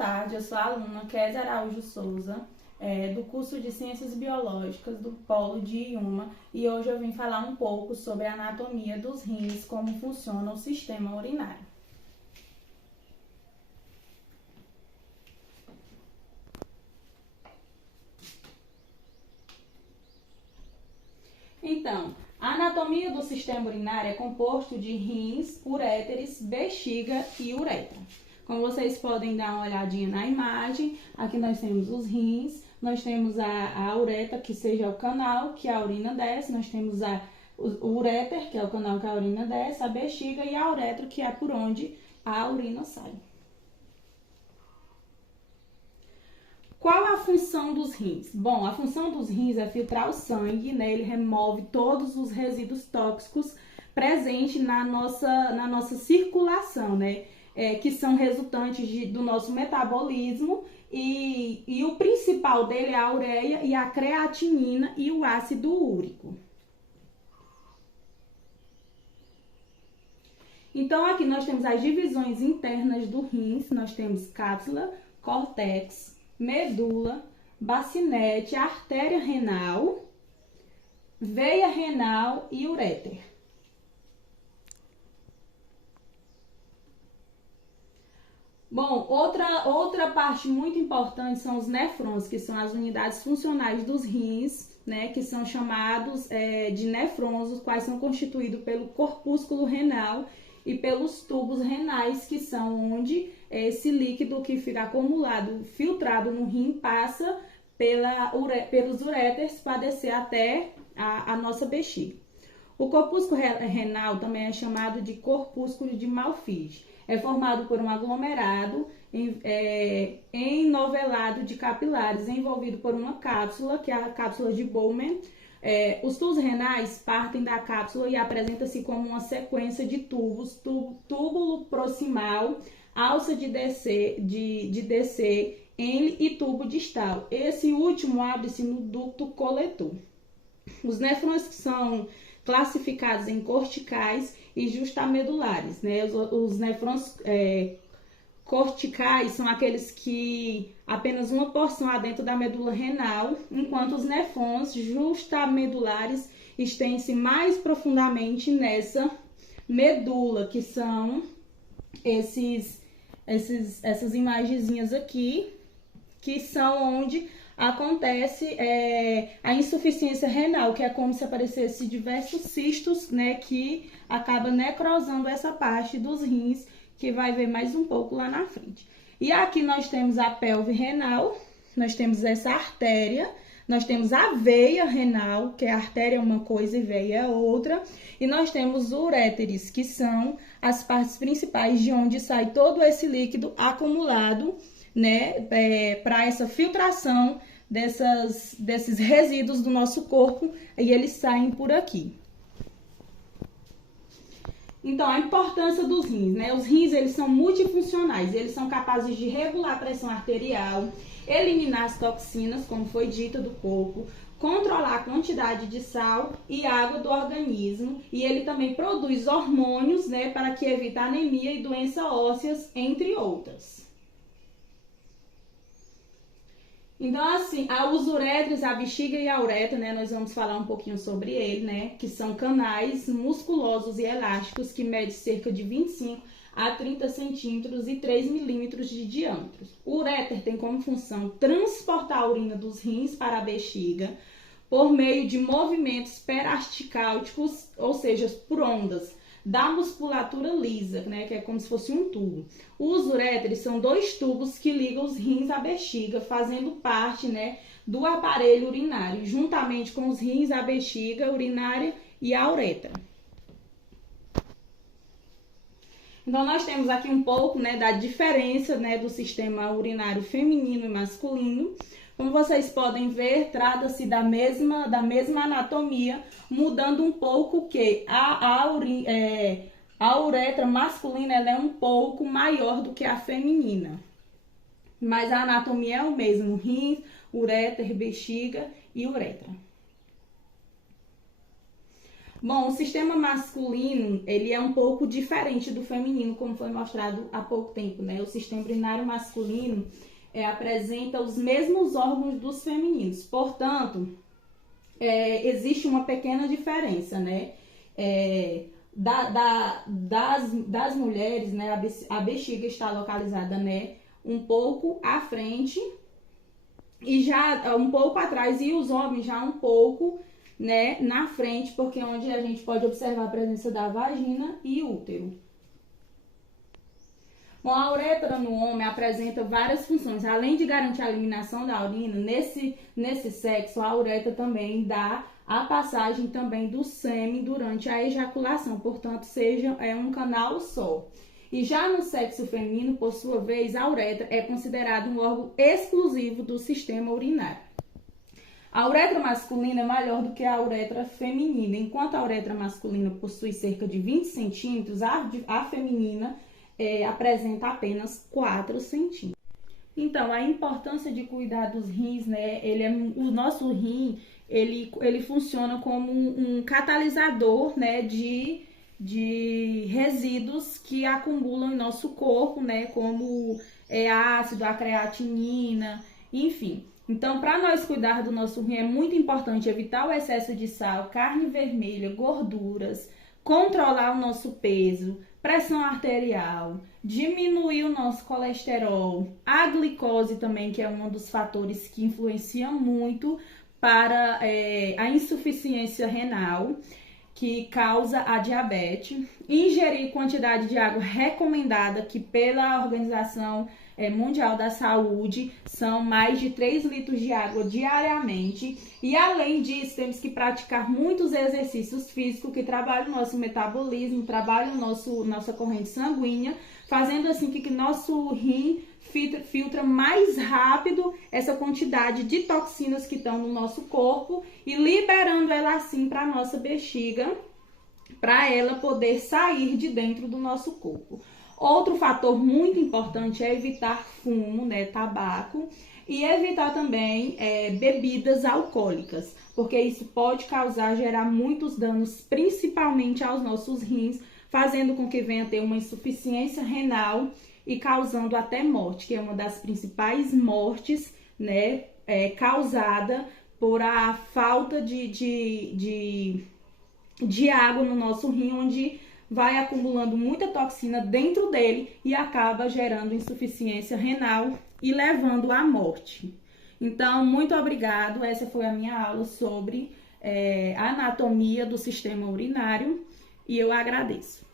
tarde, eu sou a aluna Kézia Araújo Souza, do curso de Ciências Biológicas do Polo de Iuma, e hoje eu vim falar um pouco sobre a anatomia dos rins, como funciona o sistema urinário. Então, a anatomia do sistema urinário é composto de rins, uréteres, bexiga e uretra. Como vocês podem dar uma olhadinha na imagem, aqui nós temos os rins, nós temos a uretra, que seja o canal que a urina desce, nós temos o uréter, que é o canal que a urina desce, a bexiga e a uretra, que é por onde a urina sai. Qual a função dos rins? Bom, a função dos rins é filtrar o sangue, né? Ele remove todos os resíduos tóxicos presentes na nossa circulação, né? Que são resultantes do nosso metabolismo e o principal dele é a ureia e a creatinina e o ácido úrico. Então, aqui nós temos as divisões internas do rins, nós temos cápsula, córtex, medula, bacinete, artéria renal, veia renal e uréter. Bom, outra parte muito importante são os nefrons, que são as unidades funcionais dos rins, né, que são chamados de nefrons, os quais são constituídos pelo corpúsculo renal e pelos tubos renais, que são onde esse líquido que fica acumulado, filtrado no rim, passa pelos uréteres para descer até a nossa bexiga. O corpúsculo renal também é chamado de corpúsculo de Malfide. É formado por um aglomerado enovelado de capilares, envolvido por uma cápsula, que é a cápsula de Bowman. Os tubos renais partem da cápsula e apresenta-se como uma sequência de tubos, túbulo proximal, alça de descer, Henle e tubo distal. Esse último abre-se no ducto coletor. Os nefrons são classificados em corticais e justamedulares, né? Os nefrons corticais são aqueles que apenas uma porção há dentro da medula renal, enquanto os nefrons justamedulares estendem-se mais profundamente nessa medula, que são essas imagenzinhas aqui, que são onde acontece a insuficiência renal, que é como se aparecesse diversos cistos, né, que acaba necrosando essa parte dos rins, que vai ver mais um pouco lá na frente. E aqui nós temos a pelve renal, nós temos essa artéria, nós temos a veia renal, que a artéria é uma coisa e veia é outra, e nós temos uréteres, que são as partes principais de onde sai todo esse líquido acumulado, né, para essa filtração desses resíduos do nosso corpo, e eles saem por aqui. Então, a importância dos rins, né? Os rins, eles são multifuncionais, eles são capazes de regular a pressão arterial, eliminar as toxinas, como foi dito, do corpo, controlar a quantidade de sal e água do organismo, e ele também produz hormônios, né, para que evite anemia e doenças ósseas, entre outras. Então, assim, os uréteres, a bexiga e a uretra, né, nós vamos falar um pouquinho sobre ele, né, que são canais musculosos e elásticos que medem cerca de 25 a 30 centímetros e 3 milímetros de diâmetro. O uréter tem como função transportar a urina dos rins para a bexiga por meio de movimentos perasticálticos, ou seja, por ondas da musculatura lisa, né, que é como se fosse um tubo. Os uréteres são dois tubos que ligam os rins à bexiga, fazendo parte, né, do aparelho urinário, juntamente com os rins, a bexiga urinária e a uretra. Então, nós temos aqui um pouco, né, da diferença, né, do sistema urinário feminino e masculino. Como vocês podem ver, trata-se da mesma anatomia, mudando um pouco que a uretra masculina ela é um pouco maior do que a feminina. Mas a anatomia é o mesmo: rins, uréter, bexiga e uretra. Bom, o sistema masculino, ele é um pouco diferente do feminino, como foi mostrado há pouco tempo, né? O sistema urinário masculino apresenta os mesmos órgãos dos femininos. Portanto, existe uma pequena diferença, né? Das mulheres, né? A bexiga está localizada, né? Um pouco à frente e já um pouco atrás, e os homens já um pouco, né, na frente, porque é onde a gente pode observar a presença da vagina e útero. Bom, a uretra no homem apresenta várias funções. Além de garantir a eliminação da urina, nesse sexo, a uretra também dá a passagem também do sêmen durante a ejaculação. Portanto, é um canal só. E já no sexo feminino, por sua vez, a uretra é considerada um órgão exclusivo do sistema urinário. A uretra masculina é maior do que a uretra feminina. Enquanto a uretra masculina possui cerca de 20 centímetros, a feminina apresenta apenas 4 centímetros. Então, a importância de cuidar dos rins, né? O nosso rim, ele funciona como um catalisador, né, de resíduos que acumulam em nosso corpo, né, como ácido, a creatinina, enfim. Então, para nós cuidar do nosso rim, é muito importante evitar o excesso de sal, carne vermelha, gorduras, controlar o nosso peso, pressão arterial, diminuir o nosso colesterol, a glicose também, que é um dos fatores que influencia muito para a insuficiência renal, que causa a diabetes, ingerir quantidade de água recomendada, que pela Organização Mundial da Saúde são mais de 3 litros de água diariamente, e além disso temos que praticar muitos exercícios físicos que trabalham o nosso metabolismo, trabalham nossa corrente sanguínea, fazendo assim que nosso rim filtra mais rápido essa quantidade de toxinas que estão no nosso corpo e liberando ela assim para a nossa bexiga, para ela poder sair de dentro do nosso corpo. Outro fator muito importante é evitar fumo, né, tabaco, e evitar também bebidas alcoólicas, porque isso pode gerar muitos danos, principalmente aos nossos rins, fazendo com que venha a ter uma insuficiência renal e causando até morte, que é uma das principais mortes, né, causada por a falta de água no nosso rim, onde vai acumulando muita toxina dentro dele e acaba gerando insuficiência renal e levando à morte. Então, muito obrigado. Essa foi a minha aula sobre a anatomia do sistema urinário e eu agradeço.